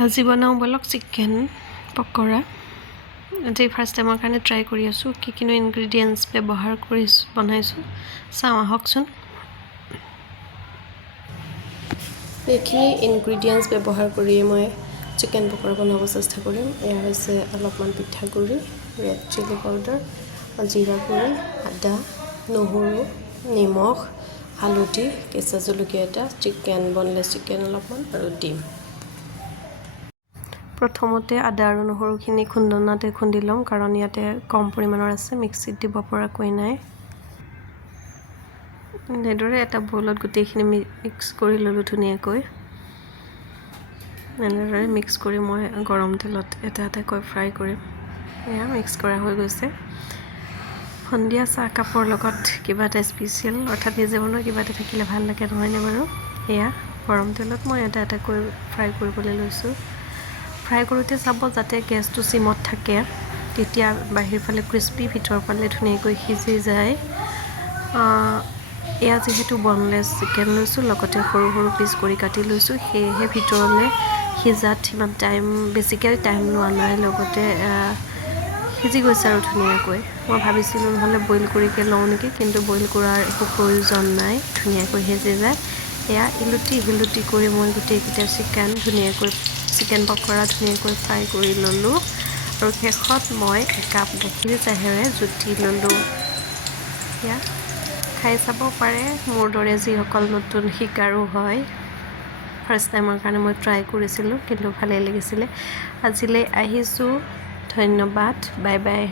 আজি বনাওঁ বলক চিকেন পকৰা আজি ফাৰ্ষ্ট টাইমৰ কাৰণে ট্ৰাই কৰি আছোঁ কি কিনো ইনগ্ৰেডিয়েণ্টছ ব্যৱহাৰ কৰি বনাইছোঁ চাওঁ আহকচোন এইখিনি ইনগ্ৰেডিয়েণ্টছ ব্যৱহাৰ কৰি মই চিকেন পকৰা বনাব চেষ্টা কৰিম এয়া হৈছে অলপমান পিঠাগুড়ি ৰেড চিলি পাউডাৰ জিৰা গুড়ি আদা নহৰু নিমখ হালধি কেঁচা জলকীয়া এটা চিকেন বনলেছ চিকেন অলপমান আৰু ডিম প্ৰথমতে আদা আৰু নহৰুখিনি খুন্দনাতে খুন্দি লম কাৰণ ইয়াতে কম পৰিমাণৰ আছে মিক্সিত দিব পৰাকৈ নাই এনেদৰে এটা বলত গোটেইখিনি মিক্স কৰি ললোঁ ধুনীয়াকৈ এনেদৰে মিক্স কৰি মই গৰম তেলত এটা এটাকৈ ফ্ৰাই কৰিম এয়া মিক্স কৰা হৈ গৈছে সন্ধিয়া চাহ কাপৰ লগত কিবা এটা স্পেচিয়েল অৰ্থাৎ নিজে বনোৱা কিবা এটা থাকিলে ভাল লাগে নহয়নে বাৰু এয়া গৰম তেলত মই এটা এটাকৈ ফ্ৰাই কৰিবলৈ লৈছোঁ ফ্ৰাই কৰোঁতে চাব যাতে গেছটো চিমত থাকে তেতিয়া বাহিৰ ফালে ক্ৰিস্পি ভিতৰ ফালে ধুনীয়াকৈ সিজি যায় এয়া যেহেতু বনলেছ চিকেন লৈছোঁ লগতে সৰু সৰু পিচ কৰি কাটি লৈছোঁ সেয়েহে ভিতৰলৈ সিজাত ইমান বেছিকৈ টাইম লোৱা নাই লগতে সিজি গৈছে আৰু ধুনীয়াকৈ মই ভাবিছিলোঁ নহ'লে বইল কৰিকে লওঁ নেকি কিন্তু বইল কৰাৰ একো প্ৰয়োজন নাই ধুনীয়াকৈ সিজি যায় এয়া ইলুটি কৰি মই গোটেইকেইটা চিকেন পকৰা ধুনীয়াকৈ ফ্ৰাই কৰি ল'লোঁ আৰু শেষত মই একাপ গাখীৰ চাহেৰে জুতি ল'লোঁ এয়া খাই চাব পাৰে মোৰ দৰে যিসকল নতুন শিকাৰু হয় ফাৰ্ষ্ট টাইমৰ কাৰণে মই ট্ৰাই কৰিছিলোঁ কিন্তু ভালেই লাগিছিলে আজিলৈ আহিছোঁ ধন্যবাদ বাই বাই